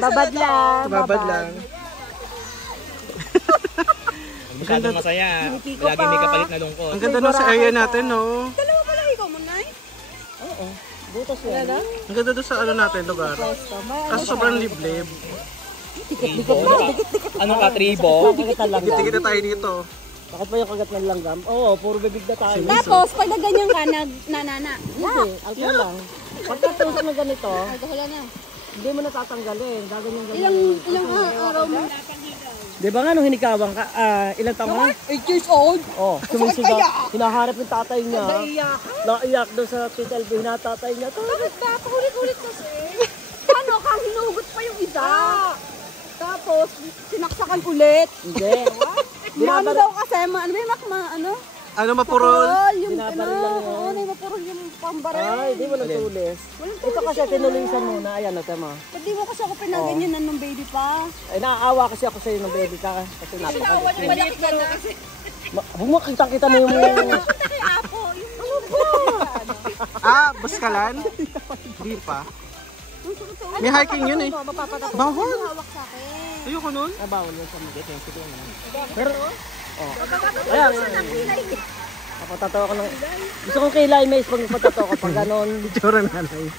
Babad lang. Babad lang. Masyadong masaya. Lagi may kapalit na lungkot. Ang ganda nung sa area natin, no? Dalawa pala ikaw mo, Nay? Oo. Butas yan. Ang ganda doon sa ano natin, lugar. Kasi sobrang liblib. Ano ka, tribo? Kagat na langgam. Kita tayo dito. Bakit ba yung kagat ng langgam? Oo, puro bibig na tayo. Tapos, pag naganyan ka, nanana. Hindi, alcohol lang. Pagkatusok na ganito, Wala na. hindi mo natatanggalin. Gaganyan Ilang araw mo? Di ba nga nung hinikawang ka, ilang taon ka na? 8 years old? Oo, sumisigaw. Hinaharap ng tatay niya. Naiyak doon sa Tita LB, hinatatay niya. Bakit ba? Paulit-ulit kasi. Paano ka? Hinugot pa yung isa. Tapos, sinaksakan ulit. Hindi. Ano daw kasi? Ano ba yung ano? Ano mapurol? Yung Binabaril lang yun. Oo, mapurol yung pambaril. Ay, di mo lang tulis. Ito kasi tinulisan muna. Ayan, ito mo. Hindi mo kasi ako pinaganyan nung baby pa. Ay, naaawa kasi ako sa'yo ng baby ka. Kasi napakalit. Malaki ka na kasi. Huwag mo kitang-kita mo yung... Punta kay Apo. Ano ba? Baskalan? Hindi pa. May hiking yun eh. Bawal. Hawak sa akin. Ayoko nun. Bawal yun sa mga. Pero, ayan. Napatatawa ko ng... Gusto kong kilay, Mace, pag napatatawa ko pag ganon. Itsura nanay.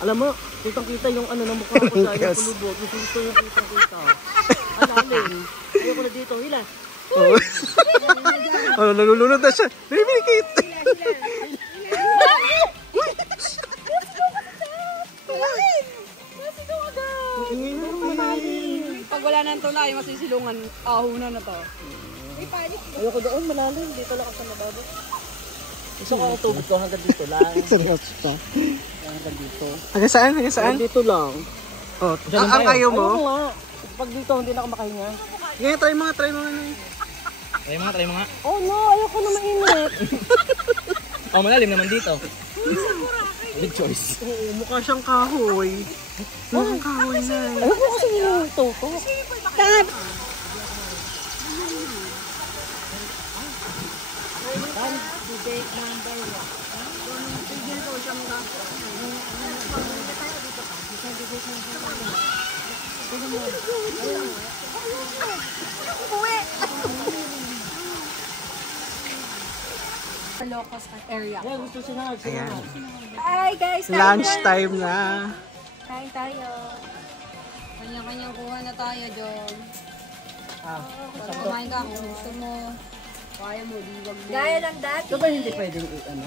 Alam mo, kitang-kita yung ano ng mukha ko sa yung kulubog. Gusto yung kitang-kita. Alalin. Ayoko na dito, hila. Oh, nalulunod na siya. Baby, kit. Pag wala nang tulay, masisilungan, ahunan na to. Ayoko doon, malalim. Dito lang ako sa mababa. Gusto ko ang tubig ko hanggang dito lang. Seryoso siya. Hanggang dito. Hanggang saan? Hanggang saan? Hanggang dito lang. Oh, ang ayaw mo? Ayoko nga. Pag dito, hindi na ako makahinga. Ngayon, try mga. Try mo nga. Oh no, ayoko na mainit. Oh, malalim naman dito. Good choice. Oo, mukha siyang kahoy. Mukhang kahoy na. Ayoko kasi yung toto. Take number 1. Sa low-cost area. Ayan. Hi guys! Lunch time na. Kain tayo. Kanya-kanyang kuha na tayo, John. Para kumain ka kung gusto mo. Kaya mo, diwag mo. Gaya ng dati. Ito ba hindi pwedeng ano?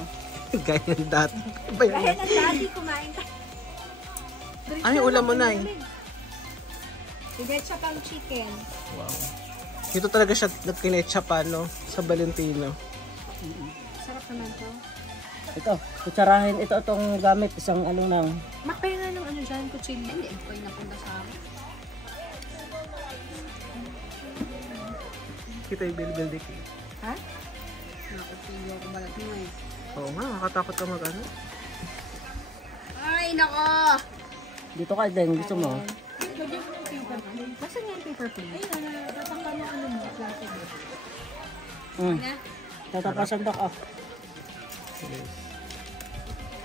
Gaya ng dati. Ba yan? Gaya ng dati, kumain ka. Ano yung ulam mo na eh? Diretso pang chicken. Wow. Dito talaga siya nagkinetsa pa, no? Sa Valentino. Sarap naman to. Ito, kutsarahin. Ito itong gamit. Isang ano nang. Makpaya nga ng ano dyan, kutsilyo. Hindi ko yung napunta sa akin. Kita yung bilbil di kayo. Ha? Nakapilyo ako balat mo eh. Oo nga, nakakatakot ka mag-ano. Ay, nako! Dito ka din. Gusto mo? Basta nga yung paper plate. Tatapasan ka.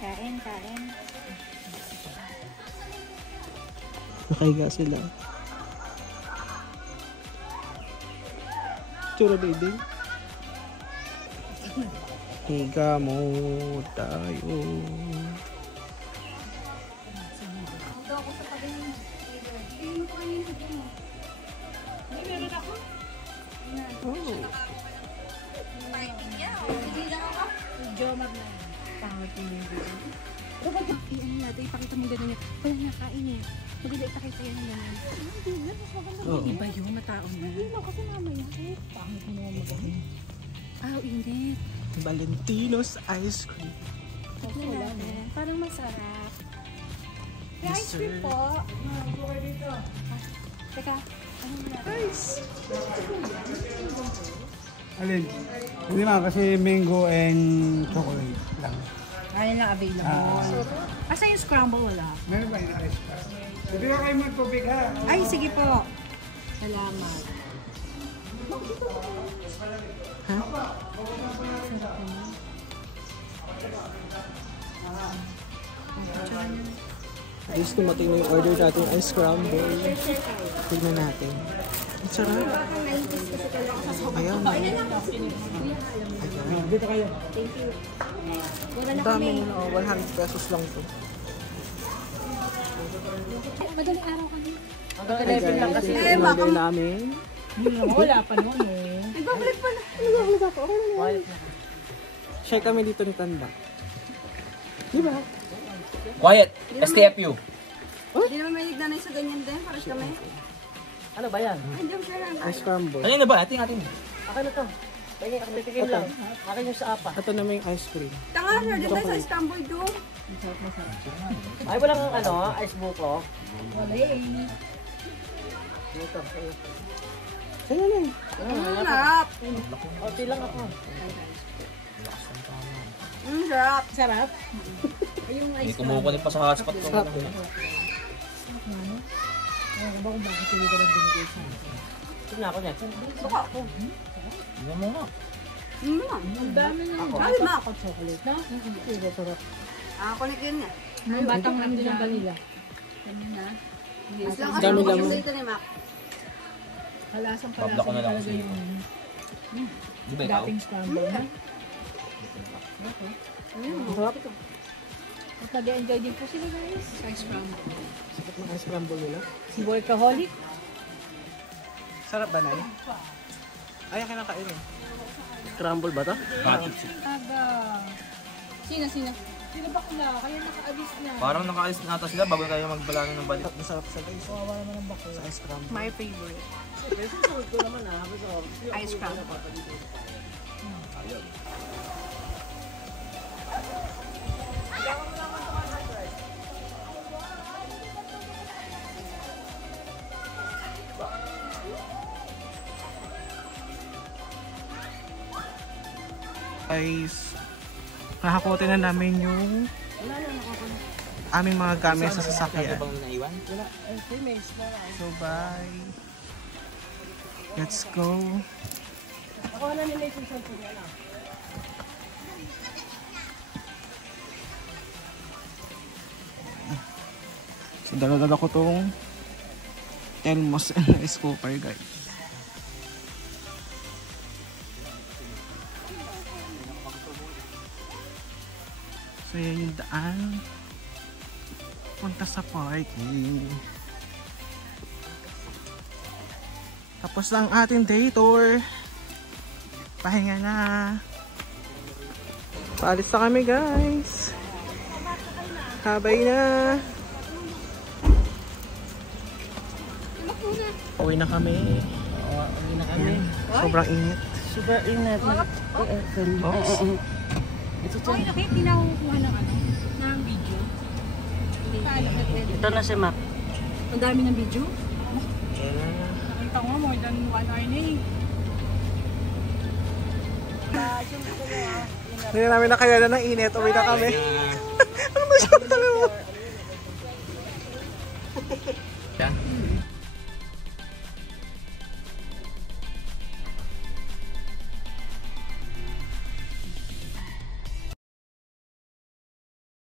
Kain, kain. Nakahiga sila. Tsura baby. Higa mo tayo. Oh. Jomar na. Pangit yung video. Ano natin, ipakita mo gano'n niya. Wala na, kain eh. Maganda ipakita yan gano'n. Iba yung matao na. Hindi mo kasi mamaya. Pangit mo naman maganda. Ah, init. Valentino's ice cream. Tignan natin. Parang masarap. May ice cream po. Teka, ano mo natin? Alin? Hindi na kasi mango and chocolate lang. Ayun lang available. Asa yung scramble wala? Meron ba yung ice cream? Sabi ka kayo magtubig ha. Ay, sige po. Salamat. Guys, tumating na yung order natin ice scramble. Tignan natin. Ang sarap. Ayan. Dito kayo. Ang dami na. 100 pesos lang to. Madaling araw kami. Hanggang 11 lang kasi. Ito yung order namin. Wala pa noon eh. Nagbabalik pa na. Share kami dito ni Tanda. Di ba? Quiet! STFU! Hindi naman may nagnanay sa ganyan din. Paras kami. Ano ba yan? Hindi mo siya lang. Ice scramble. Ano na ba? Ating. Akin na to. Tikim lang. Akin yung sa apa. Ito naman yung ice cream. Tanga, sir. Dito tayo sa Istanbul doon. Ay, walang ano, ice buko. Wala eh. Ito. Saan na lang? Sarap. Kunti lang ako. Sarap. Sarap. Hindi kumukulit pa sa hotspot ko. Tignan ako niya. Suka ako. Tignan mo nga. Ang dami na yun. Ay, ma ako chocolate na. Ako na yun niya. Ang batang lang din ang vanilla. Mas lang Dami ako lang. yung dito ni Mac. Babla ko na lang kasi ito. Di ba ikaw? scramble na. Mag-enjoy din po sila guys. Ice scramble. Sakit ng ice scramble nila. Si workaholic. Sarap ba, Nay? Ay, kinakain eh. Scramble ba to? Aga. Sino? Sino ba kula? Kaya nakaalis na. Parang nakaalis na ata sila bago kayo magbalano ng balik. Masarap sa guys. Sa ice scramble. My favorite. Susunod ko naman ha. Ice cream. Guys, nakakote na namin yung aming mga gamit sa sasakyan. Bang naiwan? So bye. Let's go. So, dala-dala ko tong Elmos and rice cooker, guys. So, yan yung daan punta sa parking. Tapos lang ating day tour. Pahinga na. Paalis na kami, guys. Habay na. Uwi na kami. Uwi na kami. Sobrang init. Super init. Okay, okay, hindi na ako kukuha ng ng video. Ito na si Mac. Ang dami ng video. Nakita ko more than 1 hour na eh. Hindi namin nakayala ng init. Uwi na kami. Ano ba siya talaga?